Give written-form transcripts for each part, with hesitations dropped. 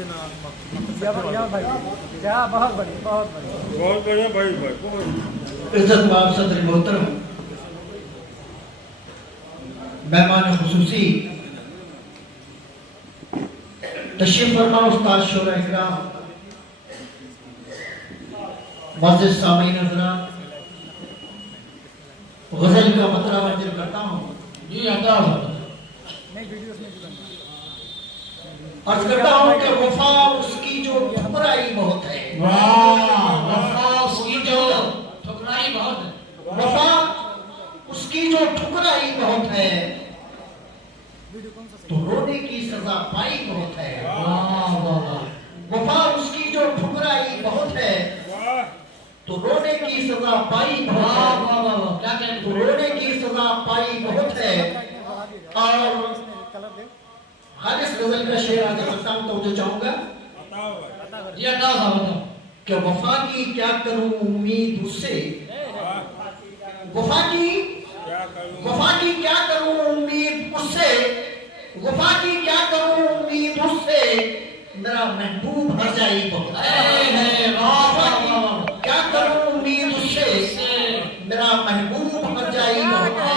भाई क्या बहुत बढ़िया भाई इज्जतमाब सदर मोहतरम, मेहमान खुसूसी तशरीफ फरमा, उस्ताद शोरा इकराम, मुअज़्ज़िज़ सामीन हज़रात, गजल का मतला मंजिल करता हूँ। जी अदा अर्ज करता हूँ कि वफा उसकी जो ठुकराई बहुत है। वाह, वफा उसकी जो ठुकराई बहुत है। वफा उसकी जो ठुकराई बहुत है, तो रोने की सजा पाई बहुत है। वफा उसकी जो ठुकराई बहुत है, तो रोने की सजा पाई बहुत है। तो रोने की सजा पाई बहुत है। और खालिस गजल का शेर आगे करता हूं, तो जो चाहूंगा कि वफा की क्या करूं उम्मीद उससे, वफा की क्या करूं उम्मीद उससे, वफा की क्या करूं उम्मीद उससे, मेरा महबूब हर जाई बहुत है। वफा की क्या करूं उम्मीद उससे, मेरा महबूब हर जाई बहुत है।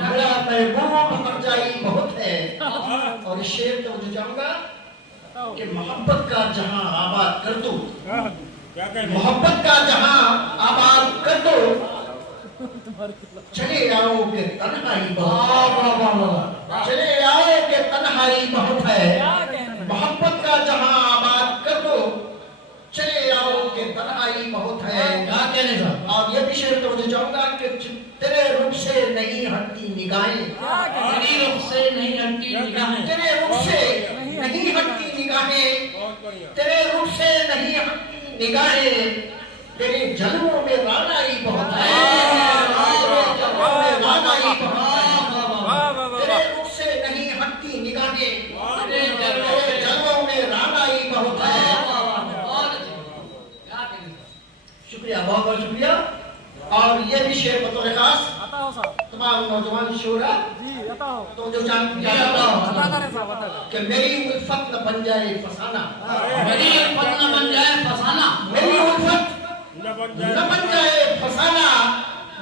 मेरा महबूब हर जाई बहुत है। और शेर तो जो चाहूंगा कि मोहब्बत का जहां आबाद कर दो, मोहब्बत का जहां आबाद कर दो, चले आओ के तन्हाई बहुत, चले आओ के तन्हाई बहुत है। मोहब्बत का जहां आबाद कर दो, चले आओ के तन्हाई बहुत है। और ये भी शेर तो मुझे चाहूंगा कि तेरे रुख से नहीं हटती निगाहें, तेरे रुख से नहीं हटती निगाहें, तेरे रुख से नहीं हटती निगाहें, तेरे रुख से नहीं हटती निगाहें, तेरे जलवों में रानाई बहुत है। तेरे रुख से नहीं हटती निगाहें, तेरे जलवों में रानाई बहुत है। शुक्रिया, बहुत बहुत शुक्रिया। और ये भी शेर बतौर खास तमाम नौजवान शोरा तो जो कि मेरी उल्फत न बन जाए फसाना, मेरी उल्फत न बन जाए फसाना, मेरी उल्फत न बन जाए फसाना,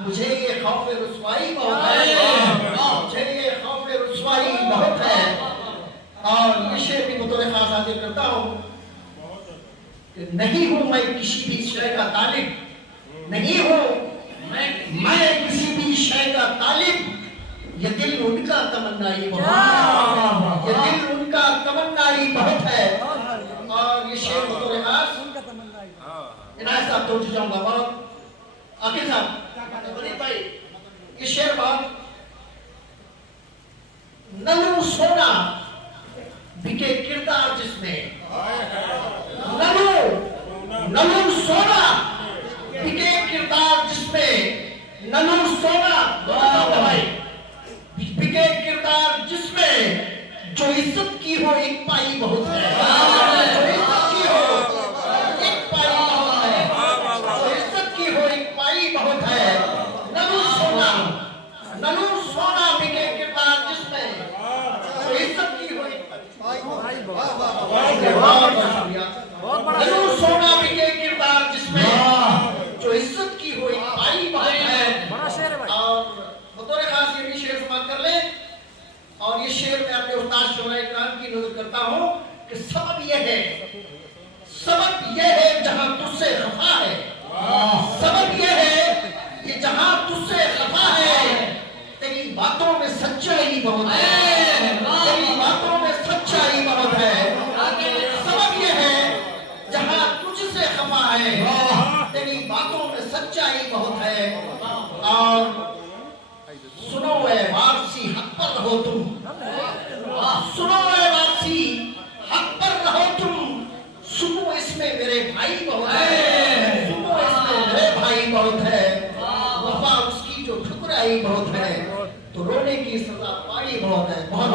मुझे ये खौफ रुसवाई बहुत है, मुझे ये खौफ रुसवाई बहुत है। और ये शेर भी बतौर खास हाजिर करता हूँ कि नहीं हूं मैं किसी भी शय का तालिब, नहीं हूं मैं किसी भी शय का तालिब, ये दिल उनका तमन्नाई बहुत है, ये दिल उनका तमन्नाई बहुत है। और ये शेर बतौर खास इनायत साहब तो जाऊंगा बहुत आखिर साहब वलीद भाई, ये शेर बहुत नन्हू सोना बिके किरदार जिसमें, नन्हू सोना बिके किरदार जिसमें, नन्हू सोना भाई बिके किरदार जिसमें, जो इज्जत की हो एक पाई बहुत है, जो इज्जत की हो एक पाई बहुत है, जो इज्जत की हो एक पाई बहुत है। नन्हू सोना बिके किरदार जिसमें, जो इज्जत की हो एक पाई नन्हू सोना बिके किरदार जिसमें, जो इज्जत की हो एक पाई बहुत है। और बतौर खास ये भी शेर समाप्त कर ले। और ये शेर मैं अपने उस्ताद शोरा इकराम की नजर करता हूँ कि सबब यह है जहां तुझसे खफा है, सबब यह है ये जहां तुझसे खफा है, तेरी बातों में सच्चाई बहुत है, तेरी बातों में सच्चाई बहुत है। सबब यह है जहां तुझसे खफा है, तेरी बातों में सच्चाई बहुत है। और सुनो ए वारसी हक पर रहो तुम, सुनो ए वारसी हक पर रहो तुम, सुनो इसमें मेरे भाई बहुत है, सुनो इसमें मेरे भाई बहुत है। वफा उसकी जो ठुकराई बहुत है, तो रोने की सजा पाई बहुत है। बहुत